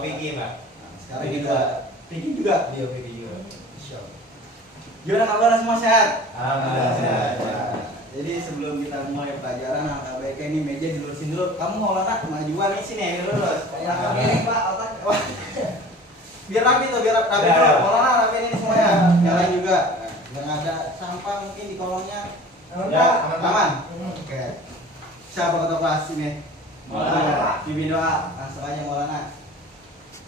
Vicky Pak. Nah, sekarang Vicky kita Vicky juga. Dia Vicky juga. Gimana kabar, semua sehat? Alhamdulillah sehat. Jadi sebelum kita mulai pelajaran, alangkah baiknya ini meja dilurusin dulu. Kamu mau olahraga majuan nih sini ya, lurus. Kayak ini Pak, otak. Biar rapi tuh, biar rapi Ya. tuh. Olahraga rapi ini semuanya. Yang lain juga. Yang ada sampah mungkin di kolongnya. Ya, aman. Oke. Siapa ketua kelas ini? Maulana. Bimbing doa. Langsung aja Maulana.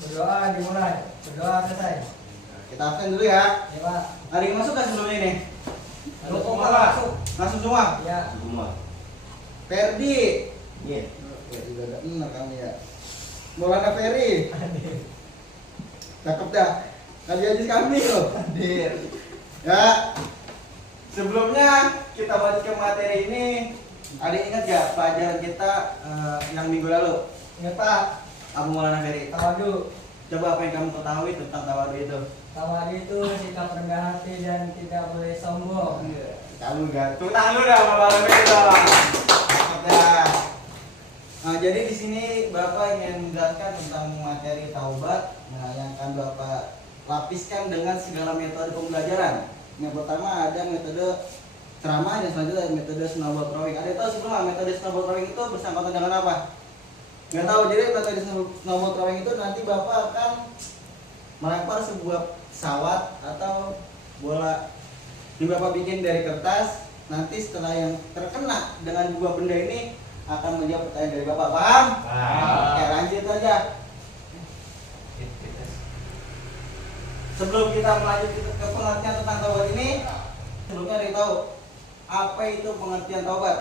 Berdoa dimulai, berdoa selesai. Kita absen dulu ya. Ya Pak. Ada yang masuk kan sebelumnya ini? Halo Semua, Pak, Pak. masuk. Masuk semua. Ya. Semua. Ferdi. Iya. Ya juga ada benar kami ya. Maulana Ferry. Cakep dah. Kali aja kami loh. Hadir. Ya. Sebelumnya kita balik ke materi ini. Ada yang ingat gak pelajaran kita yang minggu lalu? Ya Pak. Abu Maulana Ferry. Tawadu. Coba apa yang kamu ketahui tentang tawadu itu? Tawadu itu sikap rendah hati dan tidak boleh sombong. Tahu gak? Tuh tahu dah Maulana Ferry dong. Cakep dah. Nah, jadi di sini Bapak ingin menjelaskan tentang materi taubat. Nah, yang akan Bapak lapiskan dengan segala metode pembelajaran. Yang pertama ada metode ceramah, dan selanjutnya ada metode snowball throwing. Ada yang tahu sebelumnya metode snowball throwing itu bersangkutan dengan apa? Nggak tahu. Jadi metode snowball throwing itu nanti Bapak akan melempar sebuah pesawat atau bola yang Bapak bikin dari kertas. Nanti setelah yang terkena dengan dua benda ini akan menjawab pertanyaan dari Bapak. Paham? Paham. Oke, lanjut aja. Sebelum kita melanjutkan ke pengertian tentang taubat ini, sebelumnya ada yang tahu apa itu pengertian taubat?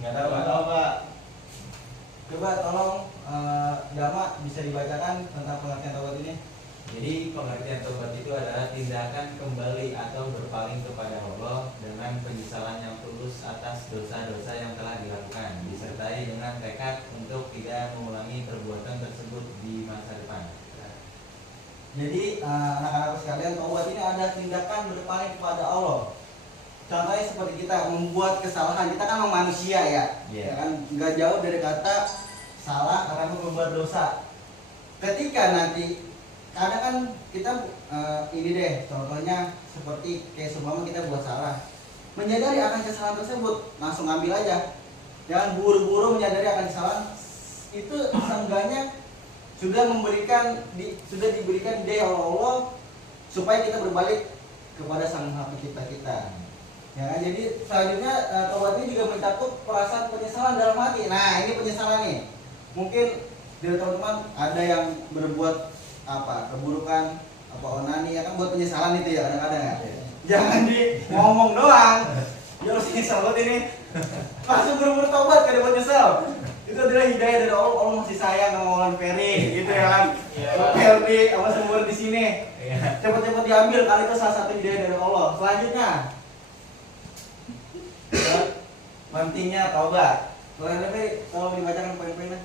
Nggak tahu Pak. Coba tolong Dama bisa dibacakan tentang pengertian taubat ini. Jadi pengertian tobat itu adalah tindakan kembali atau berpaling kepada Allah dengan penyesalan yang tulus atas dosa-dosa yang telah dilakukan, disertai dengan tekad untuk tidak mengulangi perbuatan tersebut di masa depan. Jadi anak-anak sekalian, taubat ini ada tindakan berpaling kepada Allah. Contohnya seperti kita membuat kesalahan, kita kan manusia ya, Iya. ya kan nggak jauh dari kata salah karena membuat dosa. Ketika nanti kadang kan kita ini deh, contohnya seperti kayak seumpama kita buat salah, menyadari akan kesalahan tersebut langsung ambil aja, jangan buru-buru menyadari akan kesalahan itu. Seenggaknya sudah sudah diberikan ide oleh Allah supaya kita berbalik kepada Sang Maha Pencipta kita. Ya kan? Jadi selanjutnya taubat ini juga mencakup perasaan penyesalan dalam hati. Nah, ini penyesalan nih. Mungkin dari teman-teman ada yang berbuat apa keburukan, apa onani, ya kan, buat penyesalan itu ya kadang-kadang ya. Jangan di ngomong doang. Ya harus nyesal banget ini. Langsung buru-buru taubat kada buat nyesal. Itu adalah hidayah dari Allah. Allah masih sayang sama Maulana Ferry, gitu ya kan. Ferry sama semua di sini. Cepat-cepat diambil, kali itu salah satu hidayah dari Allah. Selanjutnya pentingnya taubat. Maulana Ferry, tolong dibacakan poin-poinnya.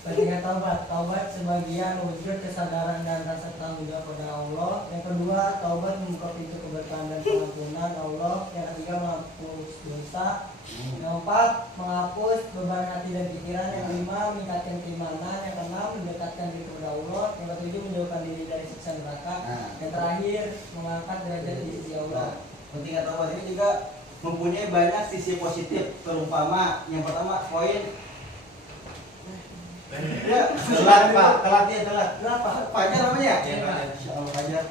Pentingnya taubat. Taubat sebagian wujud kesadaran dan rasa tanggung jawab pada Allah. Yang kedua, taubat membuka pintu keberkahan dan pengampunan Allah. Yang ketiga, menghapus dosa. Yang keempat, menghapus beban hati dan pikiran. Yang kelima, meningkatkan keimanan. Yang keenam, mendekatkan diri kepada Allah. Yang ketujuh, menjauhkan diri dari siksa neraka. Yang terakhir, mengangkat derajat di sisi Allah. Pentingnya taubat ini juga mempunyai banyak sisi positif. Terumpama yang pertama poin ya, Telat Pak, telatnya telat. kenapa? Fajar namanya? Iya, Pak. Insya Allah Fajar.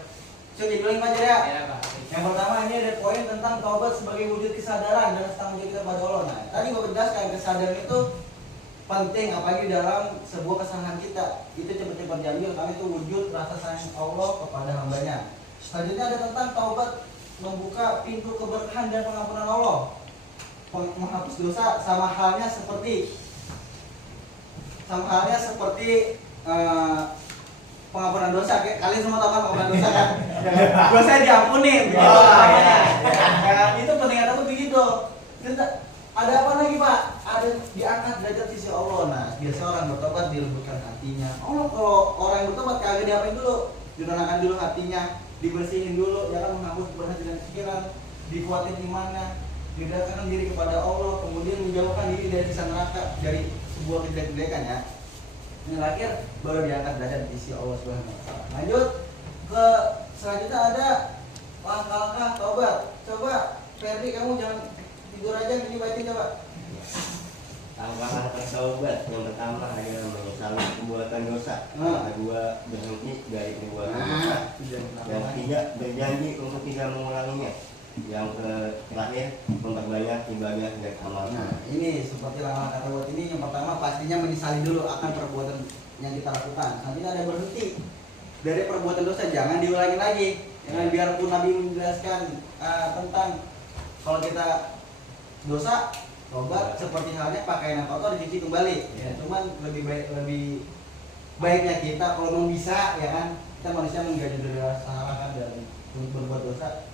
Coba diulangi Fajar ya. Iya Pak. Yang pertama ini ada poin tentang taubat sebagai wujud kesadaran dan tanggung jawab kita pada Allah. Nah, tadi Bapak jelaskan kesadaran itu penting, apalagi dalam sebuah kesalahan kita. Itu cepat-cepat diambil karena itu wujud rasa sayang Allah kepada hambanya. Selanjutnya ada tentang taubat membuka pintu keberkahan dan pengampunan Allah. Menghapus dosa sama halnya seperti pengampunan dosa. Kalian semua tahu kan pengampunan dosa kan? Dosa diampunin gitu namanya. Ya, itu pentingnya tuh begitu. Ada apa lagi Pak? Ada diangkat derajat sisi Allah. Nah, biasa orang bertobat dilembutkan hatinya. Allah kalau orang yang bertobat kagak diapain dulu? Ditenangkan dulu hatinya, dibersihin dulu, jangan menghapus berhati dan pikiran, dikuatin imannya, mendekatkan diri kepada Allah, kemudian menjauhkan diri dari siksa neraka, dari sebuah kejelekan ya. lahir baru diangkat derajat di sisi Allah Subhanahu wa taala. Lanjut ke selanjutnya ada langkah-langkah taubat. Coba Ferdi, kamu jangan tidur aja, ini bacain coba. Langkah-langkah taubat yang pertama adalah menyesali perbuatan dosa. Yang kedua, berhenti dari perbuatan dosa. Yang ketiga, berjanji untuk tidak mengulanginya. Yang terakhir, memperbanyak ibadah dan amal. Nah, ini seperti langkah taubat ini, yang pertama pastinya menyesali dulu akan perbuatan yang kita lakukan. Selanjutnya ada berhenti dari perbuatan dosa, jangan diulangi lagi. Jangan, biarpun Nabi menjelaskan tentang kalau kita dosa, tobat seperti halnya pakaian yang kotor dicuci kembali. Ya, cuman lebih baiknya kita kalau mau bisa, ya kan, kita manusia menggajah dari salah kan, dan berbuat dosa,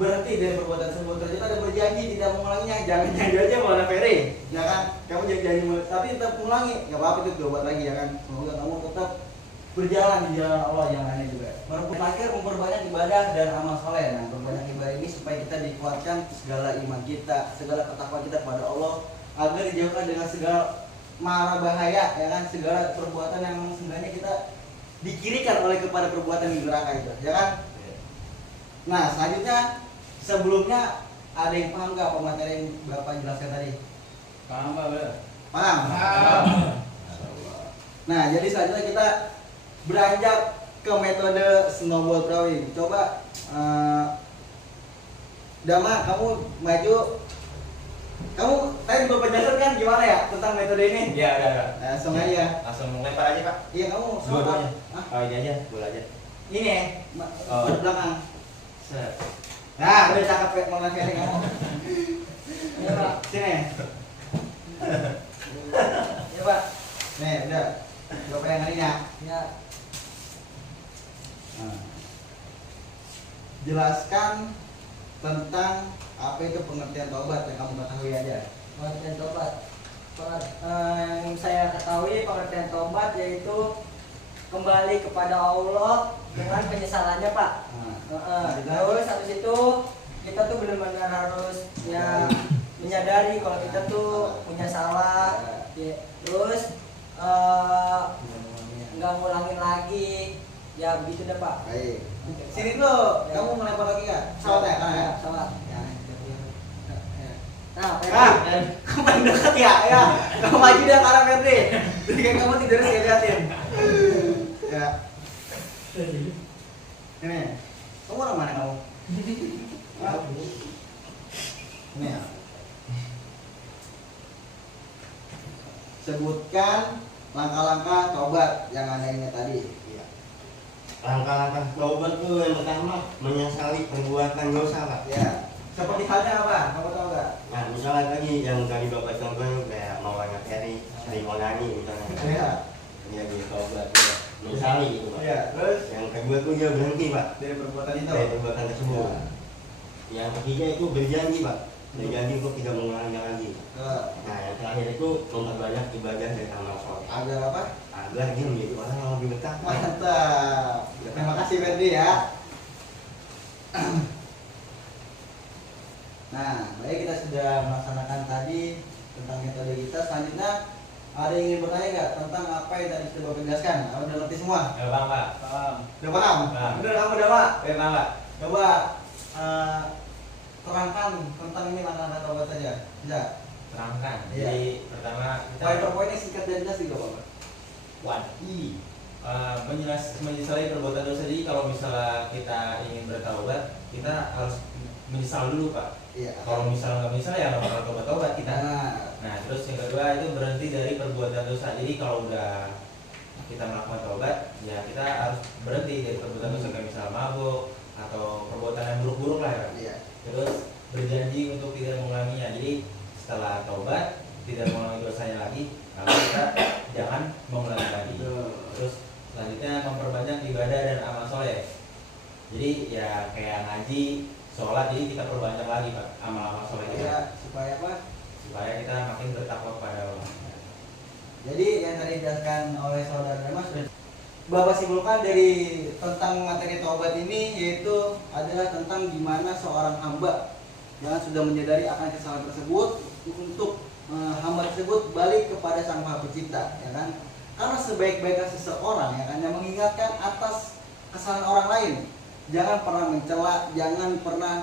berhenti dari perbuatan tersebut. Ternyata ada berjanji tidak mengulanginya. Jangan janji aja mana Ferry, ya kan, kamu janji tapi tetap mengulangi, nggak apa-apa, itu tobat lagi, ya kan. Semoga kamu tetap berjalan di jalan Allah yang lainnya juga. Terakhir, memperbanyak ibadah dan amal soleh. Nah, memperbanyak ibadah ini supaya kita dikuatkan segala iman kita, segala ketakwaan kita kepada Allah, agar dijauhkan dengan segala mara bahaya, ya kan, segala perbuatan yang sebenarnya kita dikirikan oleh kepada perbuatan di neraka itu, ya kan. Nah, selanjutnya, sebelumnya ada yang paham nggak materi yang Bapak jelaskan tadi? Paham Pak? Paham? Nah, jadi selanjutnya kita beranjak ke metode snowball throwing. Coba Dama, kamu maju. Kamu tadi Bapak jelaskan kan gimana ya tentang metode ini? Iya, udah. Langsung aja. Langsung lempar aja Pak. Iya, kamu Dua-duanya. Hah? Oh, ini aja, bola aja. Ini ya, Oh. ke belakang. Set. Nah, udah cakep ya, mau ngasih kamu. Iya, Pak. Sini. Ya, Pak. Nih, udah. Bapak yang harinya. Ya, Nah, jelaskan tentang apa itu pengertian taubat yang kamu ketahui aja. pengertian tobat. Yang saya ketahui pengertian tobat yaitu kembali kepada Allah dengan penyesalannya, Pak. Nah, Terus habis itu kita tuh benar-benar harus ya menyadari kalau kita tuh punya salah. Ya. Terus nggak ngulangin lagi. Ya begitu deh, Pak. baik. Sini dulu, Ya. kamu melempar lagi nggak? Pesawat ya, kan ya? Pesawat. Ya. Nah, Ah, kamu paling dekat ya, ya. Kamu maju dia ke arah Ferdi. Jadi kayak kamu tidur saya liatin. Ya. Ini, kamu orang mana kamu? Ah, ini ya. Sebutkan langkah-langkah taubat yang Anda ingat tadi. Iya. Langkah-langkah taubat itu yang pertama menyesali perbuatan dosa, Pak. Ya. Seperti halnya apa? Kamu tahu nggak? Nah, misalnya tadi yang tadi Bapak contohin kayak mau banyak Ferry, sering onani misalnya. Iya. Dia di taubat, dia menyesali gitu, Pak. Iya. Terus Yang kedua tuh dia berhenti, Pak, dari perbuatan itu. dari perbuatan tersebut. Ya. Yang ketiga itu berjanji, Pak, berjanji untuk tidak mengulanginya lagi. Nah, yang terakhir itu memperbanyak ibadah dan amal soleh Agar apa? agar dia menjadi orang yang lebih bertakwa. Mantap. Terima kasih Ferdi ya. Nah, baik, kita sudah melaksanakan tadi tentang metode kita. Selanjutnya ada yang ingin bertanya nggak tentang apa yang tadi sudah Bapak jelaskan? Apa udah ngerti semua? Ya Bang, Pak. Paham. Udah paham? Paham. Bener kamu udah Pak? Ya Bang, Pak. Coba terangkan tentang ini langkah-langkah taubat saja. Bisa? Terangkan. Iya. Jadi pertama kita Poin per poinnya singkat dan jelas juga Bapak. one. Menyesali perbuatan dosa. Jadi kalau misalnya kita ingin bertaubat, kita harus menyesal dulu Pak. Iya. Kalau misalnya nggak menyesal ya nggak bakal tobat-tobat kita. Nah, Nah terus yang kedua itu berhenti dari perbuatan dosa. Jadi kalau udah kita melakukan taubat, ya kita harus berhenti dari perbuatan dosa kayak misalnya mabuk atau perbuatan yang buruk-buruk lah ya. iya. Terus berjanji untuk tidak mengulanginya. Jadi setelah taubat tidak mengulangi dosanya lagi, lalu kita jangan mengulangi lagi. Terus selanjutnya memperbanyak ibadah dan amal soleh. Jadi ya kayak ngaji, sholat, jadi kita perbanyak lagi Pak amal-amal soleh kita Supaya apa? supaya kita makin bertakwa kepada Allah. Jadi yang tadi dijelaskan oleh saudara Mas sudah Bapak simpulkan dari tentang materi taubat ini, yaitu adalah tentang gimana seorang hamba yang sudah menyadari akan kesalahan tersebut untuk hamba tersebut balik kepada Sang Maha Pencipta, ya kan? Karena sebaik-baiknya seseorang ya kan yang mengingatkan atas kesalahan orang lain. Jangan pernah mencela, jangan pernah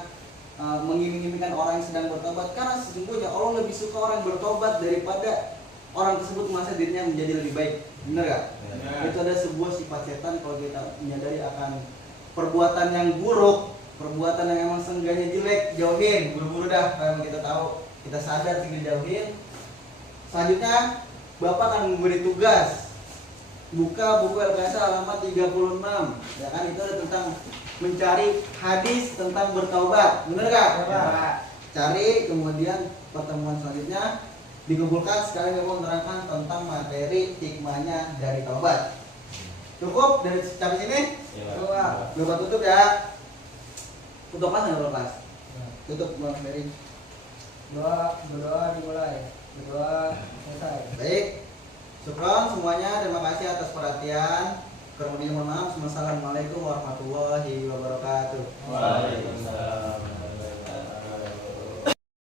mengiming-imingkan orang yang sedang bertobat, karena sesungguhnya Allah lebih suka orang bertobat daripada orang tersebut merasa dirinya menjadi lebih baik. Benar gak? Ya. Itu ada sebuah sifat setan kalau kita menyadari akan perbuatan yang buruk, perbuatan yang emang seenggaknya jelek, jauhin, buru-buru dah. Kalau kita tahu, kita sadar tinggal jauhin. Selanjutnya Bapak akan memberi tugas, buka buku LKS halaman 36, ya kan, itu ada tentang mencari hadis tentang bertaubat. Bener gak? Ya. Cari, kemudian pertemuan selanjutnya dikumpulkan sekalian mau menerangkan tentang materi hikmahnya dari taubat. Cukup dari sampai sini? Ya, Coba Bapak tutup ya. Tutup kelas nggak kelas? Tutup Bang Ferry. Berdoa dimulai, berdoa selesai. Baik. Syukron semuanya, terima kasih atas perhatian. Kurang lebihnya mohon maaf. Wassalamualaikum warahmatullahi wabarakatuh.